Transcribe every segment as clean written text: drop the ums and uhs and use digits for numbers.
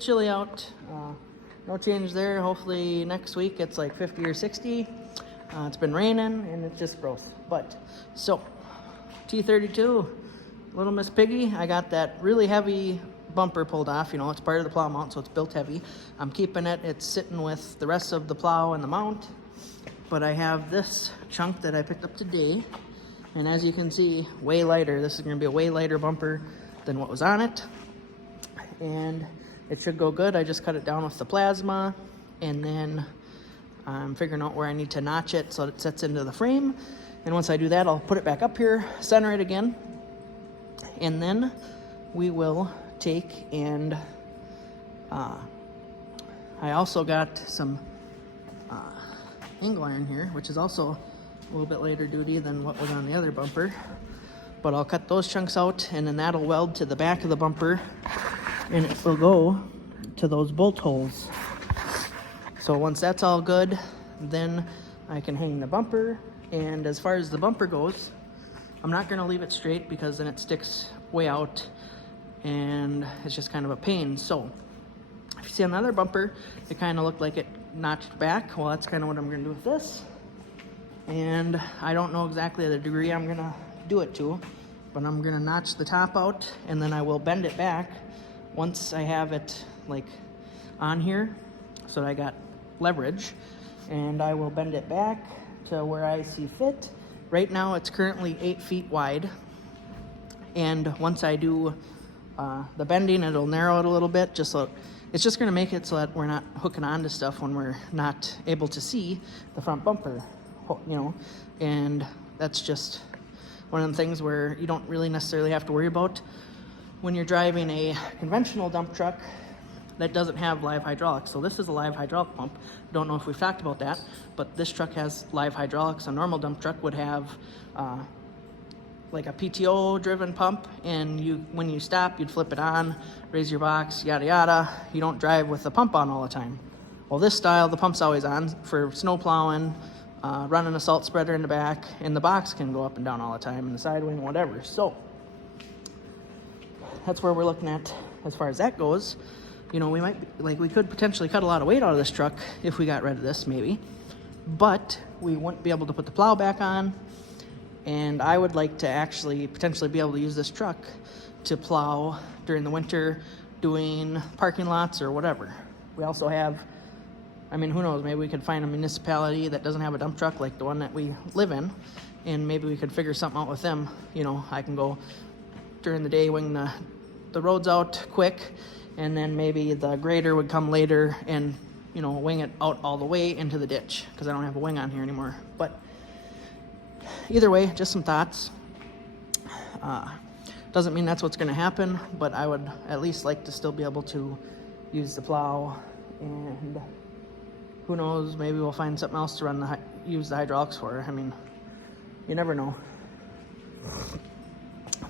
chilly out. No change there. Hopefully next week it's like 50 or 60. It's been raining and it's just gross. But so T32, Little Miss Piggy, I got that really heavy bumper pulled off. You know, it's part of the plow mount, so it's built heavy. I'm keeping it. It's sitting with the rest of the plow and the mount. But I have this chunk that I picked up today. And as you can see, way lighter. This is going to be a way lighter bumper than what was on it. And it should go good. I just cut it down with the plasma. And then I'm figuring out where I need to notch it so it sets into the frame. And once I do that, I'll put it back up here, center it again. And then we will take and I also got some angle iron here, which is also a little bit lighter duty than what was on the other bumper. But I'll cut those chunks out, and then that'll weld to the back of the bumper, and it will go to those bolt holes. So once that's all good, then I can hang the bumper. And as far as the bumper goes, I'm not gonna leave it straight because then it sticks way out and it's just kind of a pain. So if you see on the other bumper, it kind of looked like it notched back. Well, that's kind of what I'm gonna do with this. And I don't know exactly the degree I'm gonna do it to, but I'm gonna notch the top out and then I will bend it back once I have it like on here so that I got leverage, and I will bend it back to where I see fit. Right now it's currently 8 feet wide, and once I do the bending, it'll narrow it a little bit, just so it's just gonna make it so that we're not hooking onto stuff when we're not able to see the front bumper, you know. And that's just one of the things where you don't really necessarily have to worry about when you're driving a conventional dump truck that doesn't have live hydraulics. So this is a live hydraulic pump. Don't know if we've talked about that, but this truck has live hydraulics. A normal dump truck would have like a PTO driven pump, and when you stop, you'd flip it on, raise your box, yada yada. You don't drive with the pump on all the time. Well, this style, the pump's always on for snow plowing, running a salt spreader in the back, and the box can go up and down all the time, and the side wing, whatever. So that's where we're looking at as far as that goes. You know, we could potentially cut a lot of weight out of this truck if we got rid of this, maybe. But we wouldn't be able to put the plow back on. And I would like to actually potentially be able to use this truck to plow during the winter, doing parking lots or whatever. We also have, I mean, who knows, maybe we could find a municipality that doesn't have a dump truck like the one that we live in, and maybe we could figure something out with them. You know, I can go during the day, wing the roads out quick, and then maybe the grader would come later and, you know, wing it out all the way into the ditch, because I don't have a wing on here anymore. But either way, just some thoughts. Doesn't mean that's what's going to happen, but I would at least like to still be able to use the plow, and who knows, maybe we'll find something else to use the hydraulics for. I mean, you never know.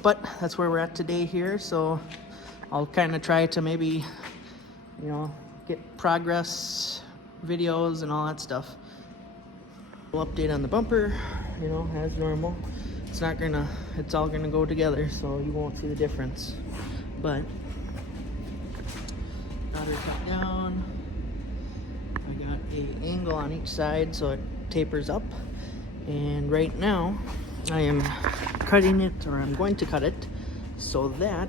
But that's where we're at today here, so I'll kind of try to maybe, you know, get progress videos and all that stuff. We'll update on the bumper, you know, as normal. It's all gonna go together, so you won't see the difference. But got her cut down. I got an angle on each side so it tapers up. And right now I am cutting it, or I'm going to cut it, so that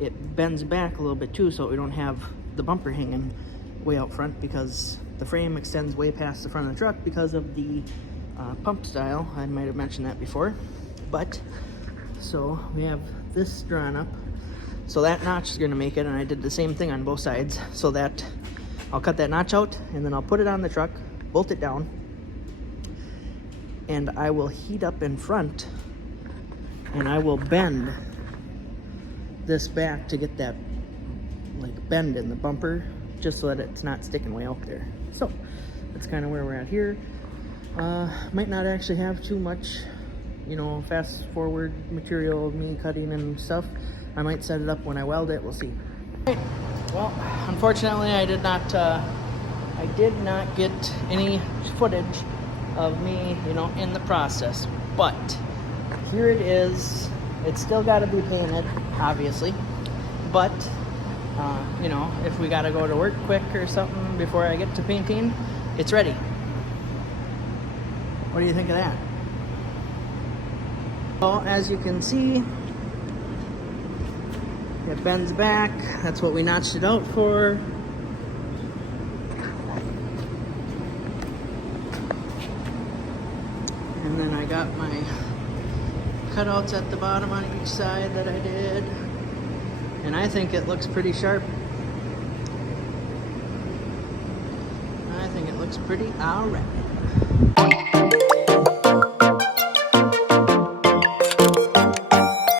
it bends back a little bit too, so we don't have the bumper hanging way out front, because the frame extends way past the front of the truck because of the pump style. I might have mentioned that before. But so we have this drawn up, so that notch is going to make it, and I did the same thing on both sides, so that I'll cut that notch out, and then I'll put it on the truck, bolt it down, and I will heat up in front, and I will bend this back to get that like bend in the bumper, just so that it's not sticking way out there. So that's kind of where we're at here. Might not actually have too much, you know, fast forward material of me cutting and stuff. I might set it up when I weld it, we'll see. Right. Well, unfortunately I did not get any footage of me, you know, in the process, but here it is. It's still got to be painted, obviously, but You know, if we gotta go to work quick or something before I get to painting, it's ready. What do you think of that? Well, as you can see, it bends back. That's what we notched it out for. And then I got my cutouts at the bottom on each side that I did. And I think it looks pretty sharp. I think it looks pretty alright.